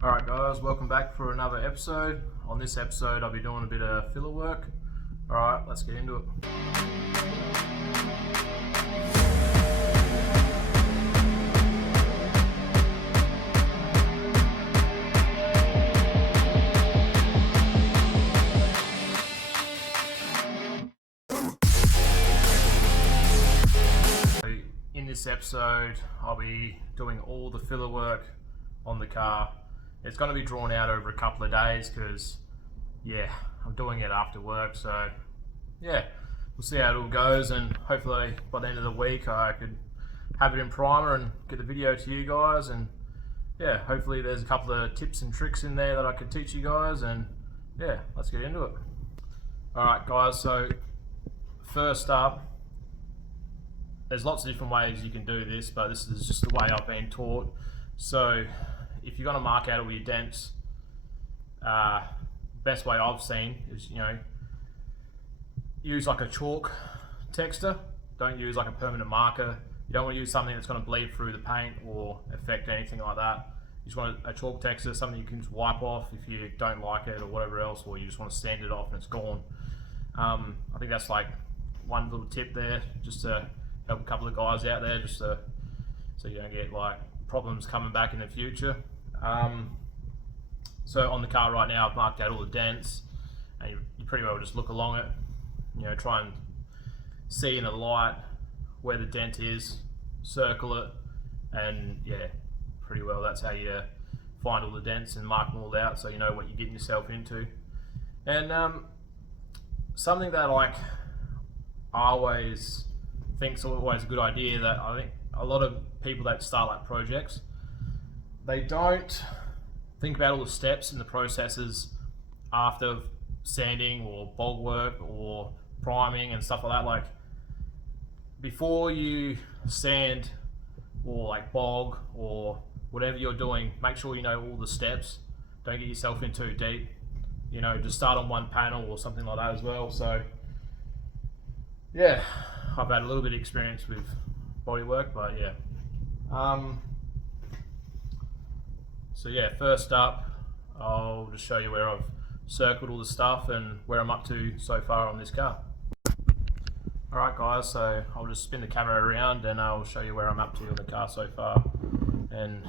Alright guys, welcome back for another episode. On this episode I'll be doing a bit of filler work. Alright, let's get into it. In this episode I'll be doing all the filler work on the car. It's going to be drawn out over a couple of days because, yeah, I'm doing it after work. So, yeah, we'll see how it all goes, and hopefully by the end of the week I could have it in primer and get the video to you guys. And yeah, hopefully there's a couple of tips and tricks in there that I could teach you guys. And yeah, let's get into it. Alright guys, so first up, there's lots of different ways you can do this, but this is just the way I've been taught. So if you're going to mark out all your dents, best way I've seen is, use like a chalk texture. Don't use like a permanent marker. You don't want to use something that's going to bleed through the paint or affect anything like that. You just want a chalk texture, something you can just wipe off if you don't like it or whatever else, or you just want to sand it off and it's gone. I think that's like one little tip there, just to help a couple of guys out there, just so you don't get like problems coming back in the future. So on the car right now I've marked out all the dents, and you pretty well just look along it, try and see in the light where the dent is, circle it, and yeah, pretty well that's how you find all the dents and mark them all out, so you know what you're getting yourself into. And something that I always think is always a good idea, that I think a lot of people that start like projects, they don't think about all the steps and the processes after sanding or bog work or priming and stuff like that. Like, before you sand or like bog or whatever you're doing, make sure you know all the steps. Don't get yourself in too deep. Just start on one panel or something like that as well. So yeah, I've had a little bit of experience with bodywork, but yeah. So yeah, first up, I'll just show you where I've circled all the stuff and where I'm up to so far on this car. Alright guys, so I'll just spin the camera around and I'll show you where I'm up to on the car so far and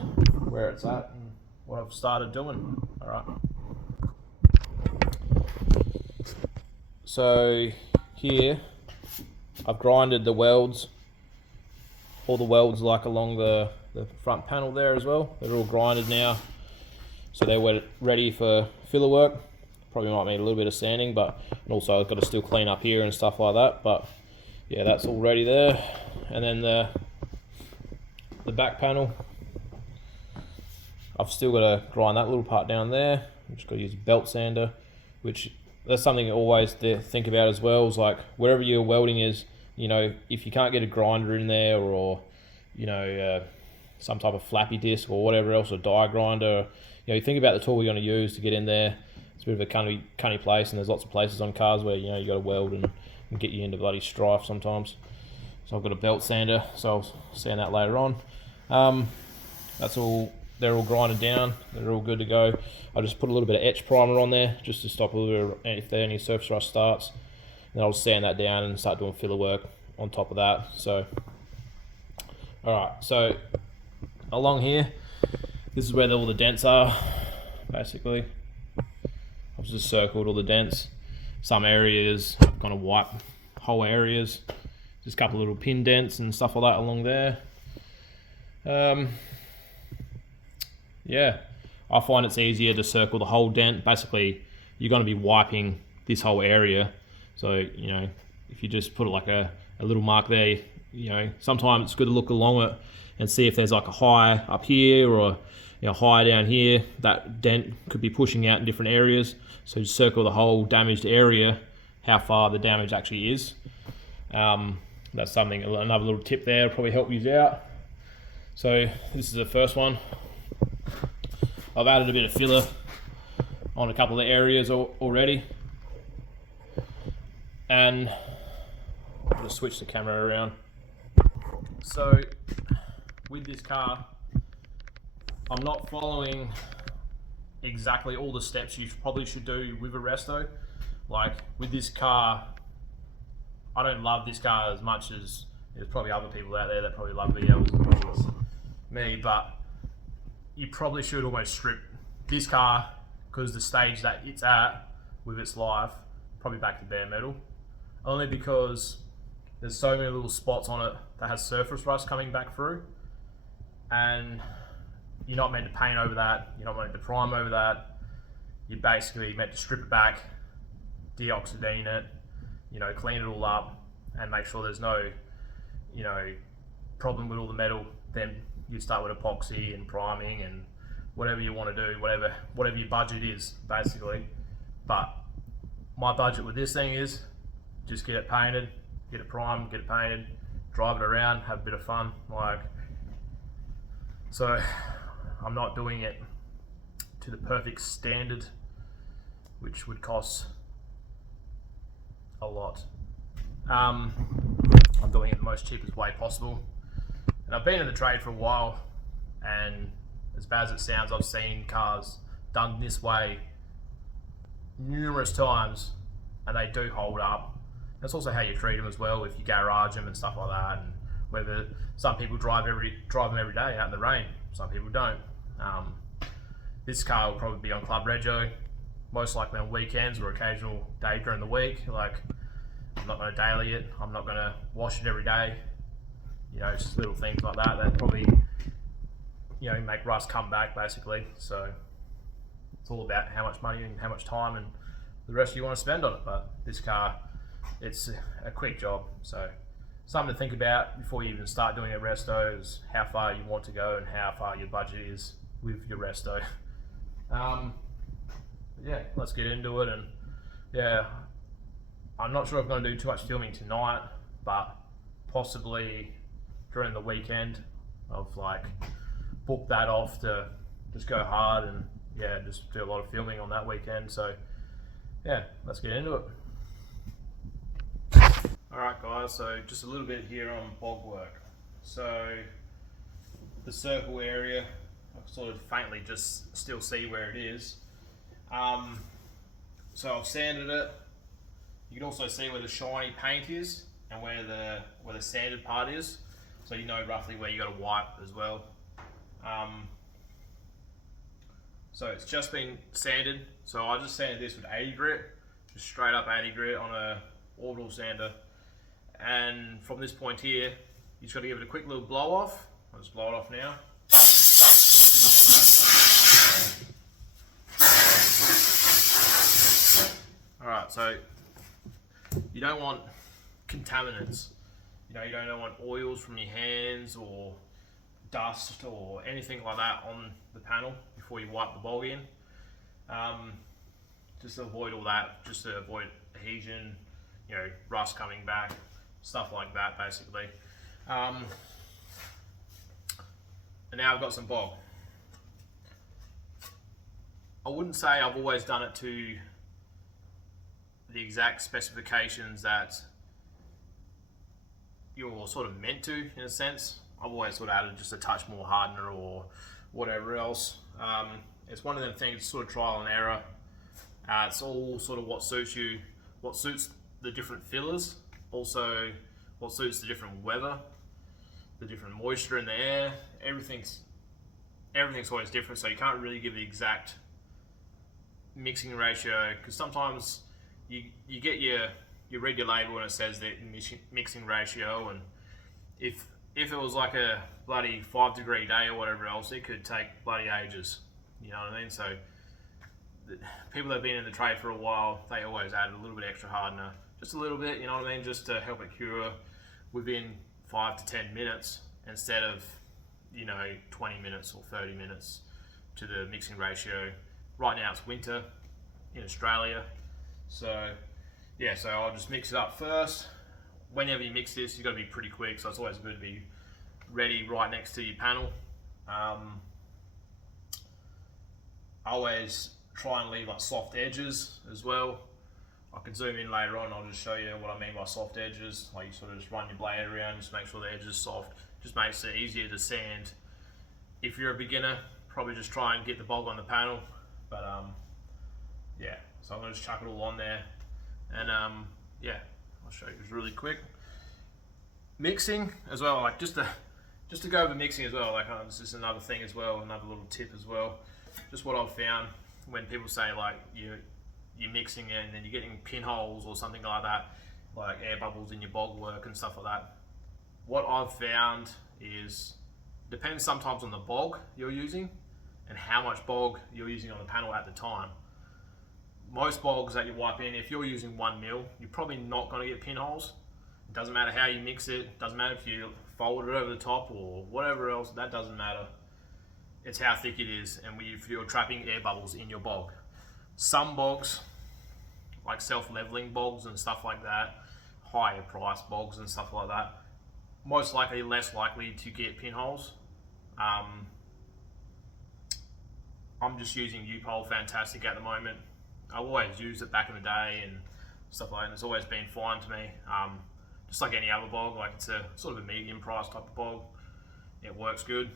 where it's at and what I've started doing. Alright. So here, I've grinded the welds, all the welds like along the front panel there as well. They're all grinded now, so they're ready for filler work. Probably might need a little bit of sanding, and also I've got to still clean up here and stuff like that. But yeah, that's all ready there. And then the back panel, I've still got to grind that little part down there. I've just got to use a belt sander, which that's something you always think about as well. Is like, wherever your welding is, if you can't get a grinder in there, or some type of flappy disc or whatever else, or die grinder, think about the tool you're going to use to get in there. It's a bit of a cunny place, and there's lots of places on cars where you got to weld and get you into bloody strife sometimes. So I've got a belt sander, so I'll sand that later on. That's all. They're all grinded down. They're all good to go. I just put a little bit of etch primer on there just to stop a little bit if there any surface rust starts. And I'll sand that down and start doing filler work on top of that. So, alright, so along here, this is where all the dents are, basically. I've just circled all the dents. Some areas, I'm going to wipe whole areas. Just a couple of little pin dents and stuff like that along there. Yeah, I find it's easier to circle the whole dent. Basically, you're going to be wiping this whole area. So, if you just put it like a little mark there, sometimes it's good to look along it and see if there's like a high up here or high down here. That dent could be pushing out in different areas. So just circle the whole damaged area, how far the damage actually is. That's another little tip there, will probably help you out. So this is the first one. I've added a bit of filler on a couple of areas already. And I'll just switch the camera around. So with this car, I'm not following exactly all the steps you probably should do with a resto. Like with this car, I don't love this car as much as there's probably other people out there that probably love VLs as much as me, but you probably should almost strip this car, because the stage that it's at with its life, probably back to bare metal. Only because there's so many little spots on it that has surface rust coming back through, and you're not meant to paint over that, you're not meant to prime over that. You're basically meant to strip it back, deoxidine it, you know, clean it all up and make sure there's no, you know, problem with all the metal. Then you start with epoxy and priming and whatever you want to do, whatever your budget is, basically. But my budget with this thing is just get it painted, get it primed, get it painted, drive it around, have a bit of fun. Like, so I'm not doing it to the perfect standard, which would cost a lot. I'm doing it the most cheapest way possible. And I've been in the trade for a while, and as bad as it sounds, I've seen cars done this way numerous times, and they do hold up. That's also how you treat them as well, if you garage them and stuff like that. And whether some people drive them every day out in the rain, some people don't. This car will probably be on club rego, most likely on weekends or occasional day during the week. Like, I'm not going to daily it, I'm not going to wash it every day. You know, just little things like that that probably, you know, make rust come back, basically. So it's all about how much money and how much time and the rest you want to spend on it. But this car, it's a quick job. So something to think about before you even start doing a resto is how far you want to go and how far your budget is with your resto. Yeah, let's get into it. And yeah, I'm not sure if I'm going to do too much filming tonight, but possibly during the weekend. I've like booked that off to just go hard and yeah, just do a lot of filming on that weekend. So yeah, let's get into it. Alright guys, so just a little bit here on bog work. So the circle area, I sort of faintly just still see where it is. So I've sanded it. You can also see where the shiny paint is and where the sanded part is. So you know roughly where you got to wipe as well. So it's just been sanded. So I just sanded this with 80 grit, just straight up 80 grit on a orbital sander. And from this point here, you just got to give it a quick little blow off. I'll just blow it off now. Alright, so you don't want contaminants. You know, you don't want oils from your hands or dust or anything like that on the panel before you wipe the bog in. Just to avoid all that, just to avoid adhesion, you know, rust coming back, stuff like that basically. And now I've got some bog. I wouldn't say I've always done it to the exact specifications that you're sort of meant to, in a sense. I've always sort of added just a touch more hardener or whatever else. It's one of them things, sort of trial and error. It's all sort of what suits you, what suits the different fillers, also what suits the different weather, the different moisture in the air. Everything's always different, so you can't really give the exact mixing ratio, because sometimes you get you read your label and it says the mixing ratio, and if it was like a bloody 5-degree day or whatever else, it could take bloody ages. You know what I mean? So people that have been in the trade for a while, they always add a little bit extra hardener, just a little bit, you know what I mean, just to help it cure within 5 to 10 minutes instead of, you know, 20 minutes or 30 minutes to the mixing ratio. Right now it's winter in Australia, so yeah, so I'll just mix it up first. Whenever you mix this, you've got to be pretty quick, so it's always good to be ready right next to your panel. I always try and leave like soft edges as well. I can zoom in later on, I'll just show you what I mean by soft edges. Like you sort of just run your blade around, just make sure the edge is soft. Just makes it easier to sand. If you're a beginner, probably just try and get the bog on the panel, But yeah, so I'm gonna just chuck it all on there, and yeah, I'll show you just really quick. Mixing as well, like just to go over mixing as well, like this is another thing as well, another little tip as well. Just what I've found when people say like you're mixing it and then you're getting pinholes or something like that, like air bubbles in your bog work and stuff like that. What I've found is, depends sometimes on the bog you're using and how much bog you're using on the panel at the time. Most bogs that you wipe in, if you're using 1 mil, you're probably not going to get pinholes. It doesn't matter how you mix it, doesn't matter if you fold it over the top or whatever else, that doesn't matter. It's how thick it is and if you're trapping air bubbles in your bog. Some bogs, like self-leveling bogs and stuff like that, higher price bogs and stuff like that, most likely less likely to get pinholes. I'm just using Upol Fantastic at the moment. I've always used it back in the day and stuff like that, and it's always been fine to me. Just like any other bog, like it's a sort of a medium price type of bog. It works good.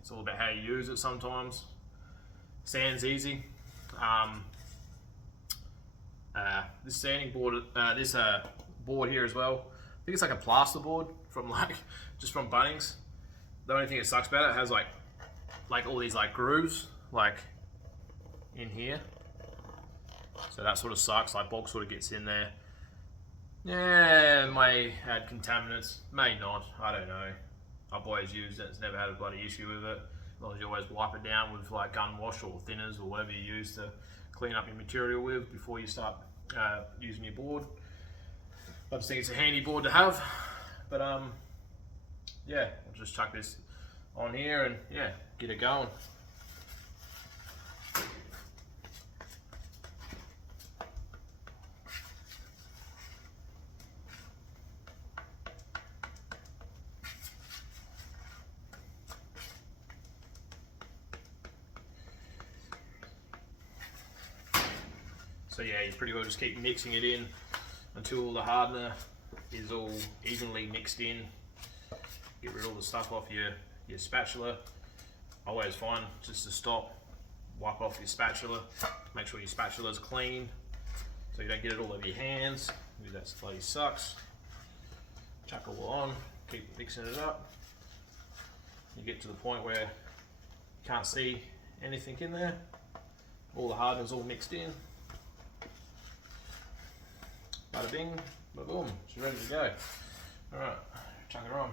It's all about how you use it sometimes. Sand's easy. This sanding board, this board here as well, I think it's like a plaster board from just from Bunnings. The only thing that sucks about it has like all these like grooves like in here. So that sort of sucks, like bog sort of gets in there. Yeah, it may add contaminants, may not, I don't know. I've always used it, it's never had a bloody issue with it. As long as you always wipe it down with like gun wash or thinners or whatever you use to clean up your material with before you start using your board. I just think it's a handy board to have. But yeah, I'll just chuck this on here and yeah, get it going. So yeah, you pretty well just keep mixing it in until the hardener is all evenly mixed in. Get rid of all the stuff off your spatula. I always find just to stop, wipe off your spatula, make sure your spatula is clean so you don't get it all over your hands. That bloody sucks. Chuck it all on, keep mixing it up. You get to the point where you can't see anything in there. All the hardener's all mixed in. Bada bing, bada boom, she's ready to go. Alright, chuck her on.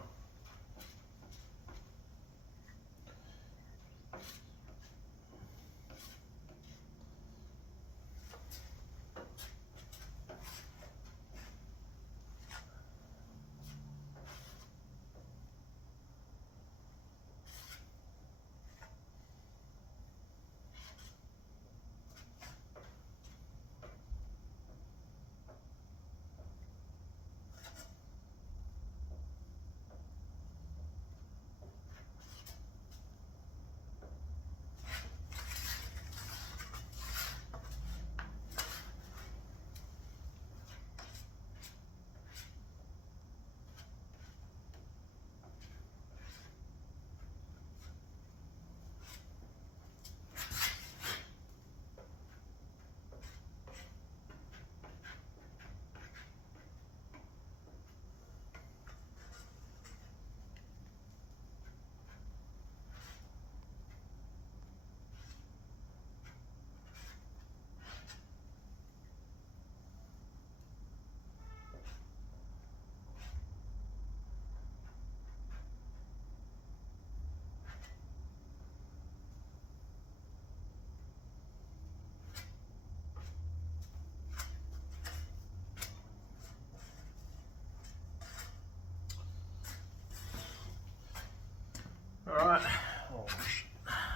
Alright, oh,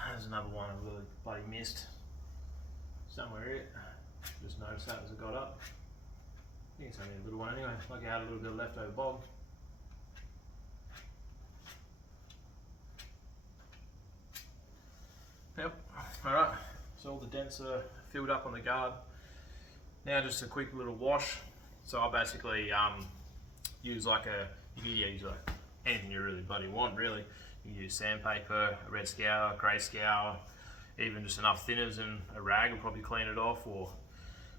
there's another one I really bloody missed. Somewhere here. Just noticed that as I got up. I think it's only a little one anyway, like I had a little bit of leftover bog. Yep, alright, so all the dents are filled up on the guard. Now just a quick little wash. So I basically use like you can use like anything you really bloody want really. You can use sandpaper, a red scour, grey scour, even just enough thinners and a rag will probably clean it off, or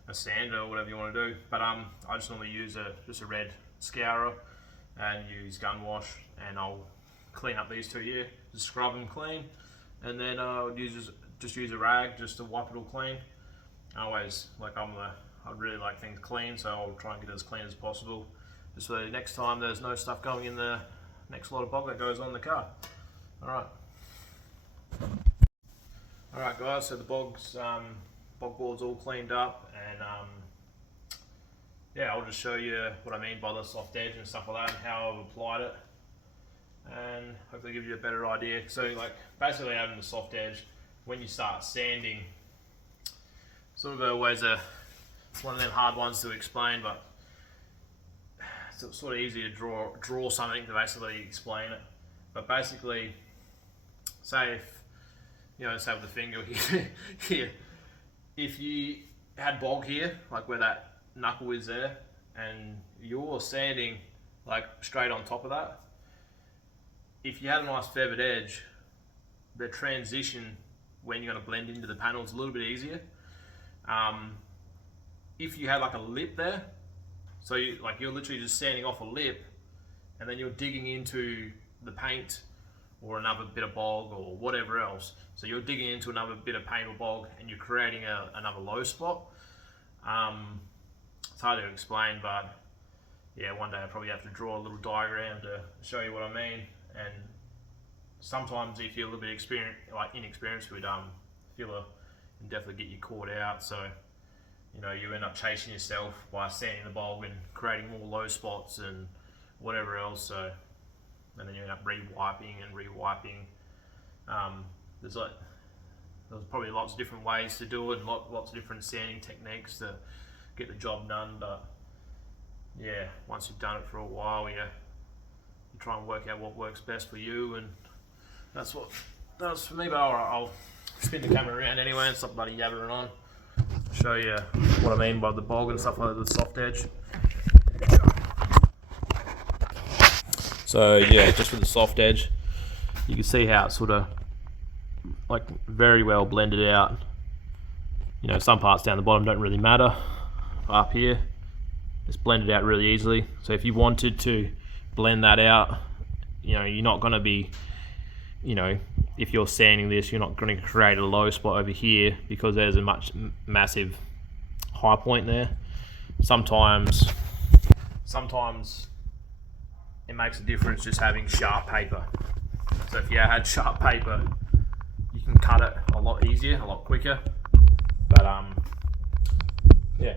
a sander or whatever you want to do. But I just normally use just a red scourer and use gun wash, and I'll clean up these two here, just scrub them clean, and then I'll just use a rag just to wipe it all clean. I really like things clean, so I'll try and get it as clean as possible, just so that next time there's no stuff going in the next lot of bog that goes on the car. Alright guys, so the bog board's all cleaned up, and yeah, I'll just show you what I mean by the soft edge and stuff like that, and how I've applied it, and hopefully give you a better idea. So like basically having the soft edge, when you start sanding, sort of it's one of them hard ones to explain, but it's sort of easy to draw something to basically explain it. But basically, say say with the finger here, if you had bog here, like where that knuckle is there, and you're sanding like straight on top of that, if you had a nice feathered edge, the transition when you're going to blend into the panel is a little bit easier. If you had like a lip there, so you're literally just sanding off a lip, and then you're digging into the paint or another bit of bog or whatever else. So you're digging into another bit of paint or bog, and you're creating another low spot. It's hard to explain, but yeah, one day I probably have to draw a little diagram to show you what I mean. And sometimes if you're a little bit inexperienced with filler, can definitely get you caught out. So you end up chasing yourself by sanding the bog and creating more low spots and whatever else. So, and then you end up rewiping. There's probably lots of different ways to do it, and lots of different sanding techniques to get the job done. But yeah, once you've done it for a while, you try and work out what works best for you, and that's what does for me. But I'll spin the camera around anyway and stop bloody yabbering on. Show you what I mean by the bog and stuff like that, the soft edge. So yeah, just with the soft edge, you can see how it's sort of like very well blended out. Some parts down the bottom don't really matter. Up here, it's blended out really easily. So if you wanted to blend that out, you're not going to be, if you're sanding this, you're not going to create a low spot over here because there's a massive high point there. Sometimes it makes a difference just having sharp paper. So if you had sharp paper, you can cut it a lot easier, a lot quicker. But yeah,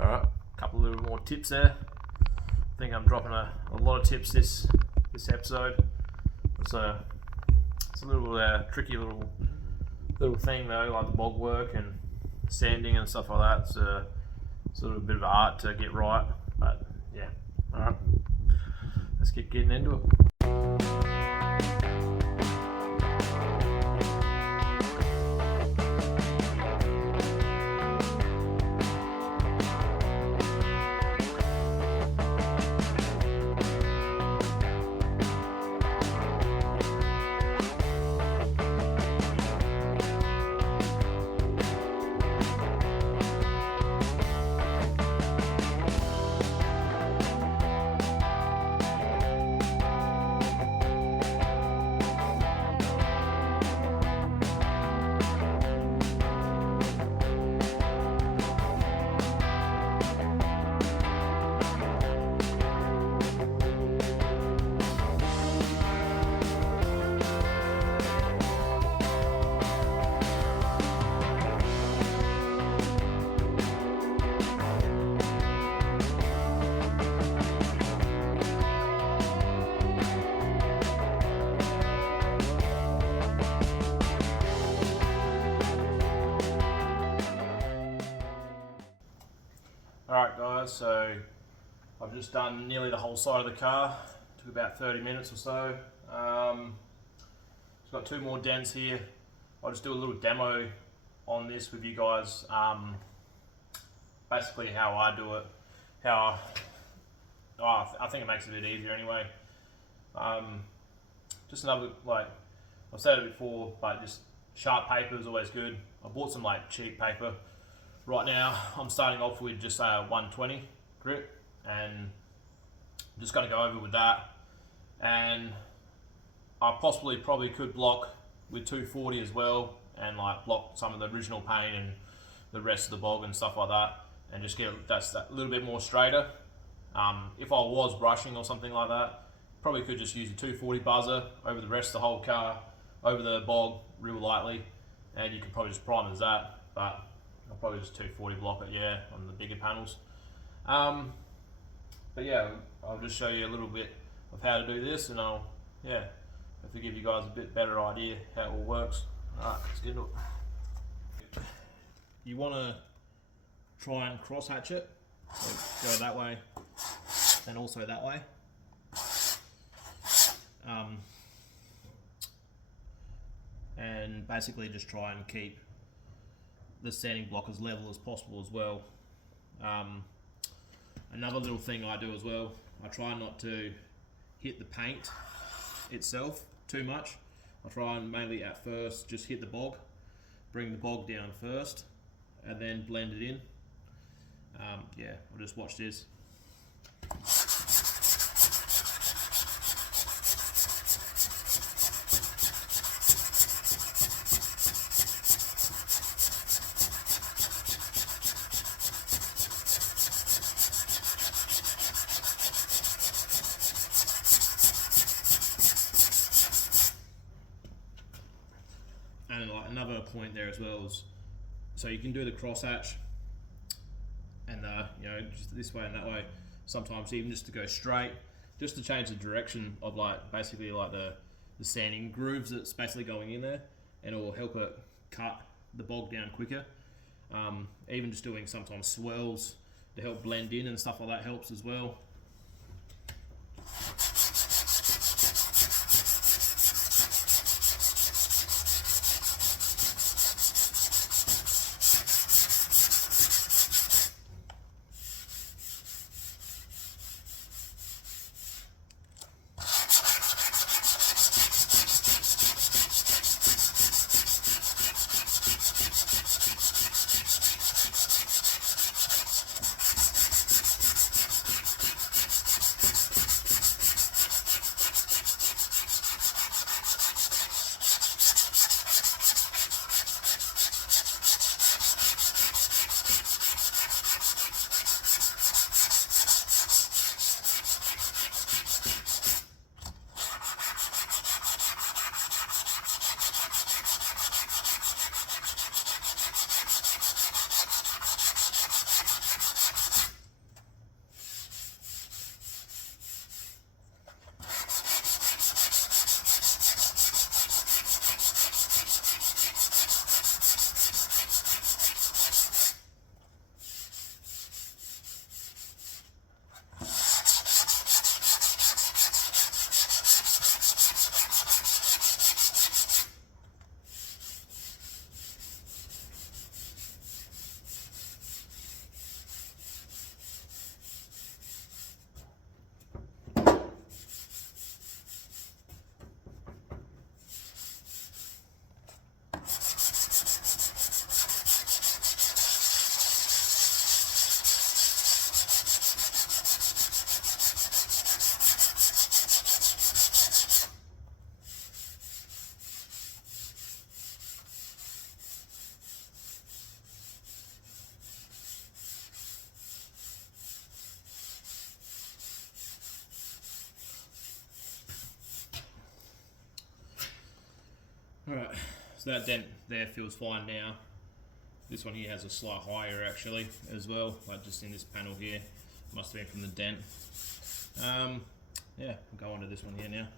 all right, a couple of little more tips there. I think I'm dropping a lot of tips this episode. It's a little tricky little thing though, like the bog work and sanding and stuff like that. It's sort of a bit of art to get right, but yeah. All right, let's get getting into it. Alright guys, so I've just done nearly the whole side of the car. Took about 30 minutes or so. It's got two more dents here. I'll just do a little demo on this with you guys. Basically how I do it. I think it makes it a bit easier anyway. Just another, like I've said it before, but just Sharp paper is always good. I bought some like cheap paper. Right now I'm starting off with just a 120 grit, and I'm just going to go over with that. And I probably could block with 240 as well, and like block some of the original paint and the rest of the bog and stuff like that, and just get that little bit more straighter. If I was brushing or something like that, probably could just use a 240 buzzer over the rest of the whole car, over the bog real lightly, and you can probably just prime as that, but I'll probably just 240 block it, yeah, on the bigger panels. But yeah, I'll just show you a little bit of how to do this, and I'll hopefully give you guys a bit better idea how it all works. Alright, let's get into it. You want to try and cross hatch it, so go that way and also that way. And basically just try and keep the sanding block as level as possible as well. Another little thing I do as well, I try not to hit the paint itself too much. I try and mainly at first just hit the bog, bring the bog down first, and then blend it in. Yeah, I'll just watch this. And like another point there as well is, so you can do the cross hatch, and you know, just this way and that way. Sometimes even just to go straight, just to change the direction of like basically like the sanding grooves that's basically going in there, and it will help it cut the bog down quicker. Even just doing sometimes swirls to help blend in and stuff like that helps as well. Alright, so that dent there feels fine now. This one here has a slight higher actually as well, like just in this panel here. Must have been from the dent. Yeah, we'll go on to this one here now.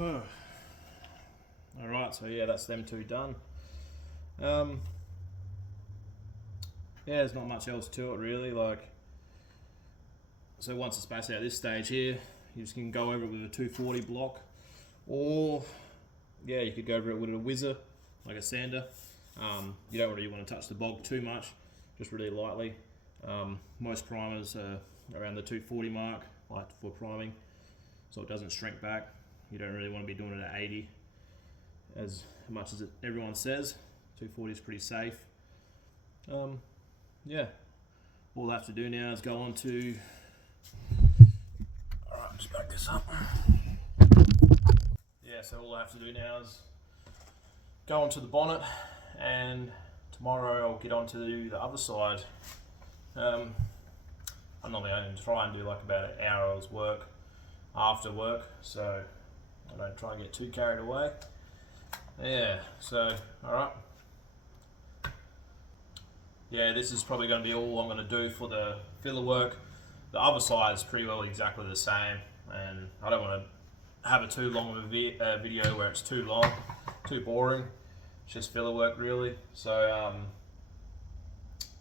Alright, so yeah, that's them two done. Yeah, there's not much else to it really. Like, so once it's basically at this stage here, you just can go over it with a 240 block, or yeah, you could go over it with a whizzer, like a sander. You don't really want to touch the bog too much, just really lightly. Most primers are around the 240 mark, like for priming, so it doesn't shrink back. You don't really want to be doing it at 80 as much as everyone says. 240 is pretty safe. Yeah, all I have to do now is go on to, alright, just back this up. Yeah, so all I have to do now is go onto the bonnet, and tomorrow I'll get onto the other side. I'm normally only try and do like about an hour's work after work, so I don't try and get too carried away. Yeah, so alright. Yeah, this is probably going to be all I'm going to do for the filler work. The other side is pretty well exactly the same, and I don't want to have it too long of a video where it's too long, too boring. It's just filler work really. So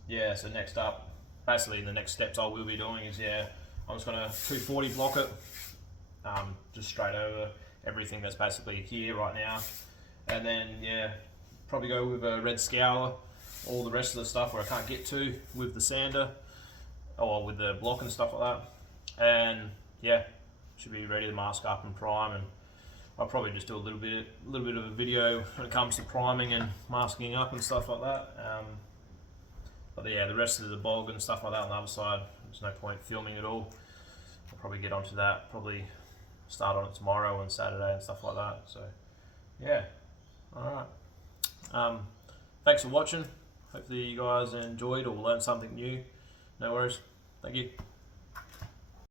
yeah, so next up, basically the next steps I will be doing is, yeah, I'm just going to 240 block it, just straight over everything that's basically here right now, and then yeah, probably go with a red scour all the rest of the stuff where I can't get to with the sander or with the block and stuff like that, and yeah, should be ready to mask up and prime. And I'll probably just do a little bit of a video when it comes to priming and masking up and stuff like that. But yeah, the rest of the bog and stuff like that on the other side, there's no point filming at all. I'll probably get onto that, probably start on it tomorrow and Saturday and stuff like that. So yeah, alright. Thanks for watching. Hopefully you guys enjoyed or learned something new. No worries. Thank you.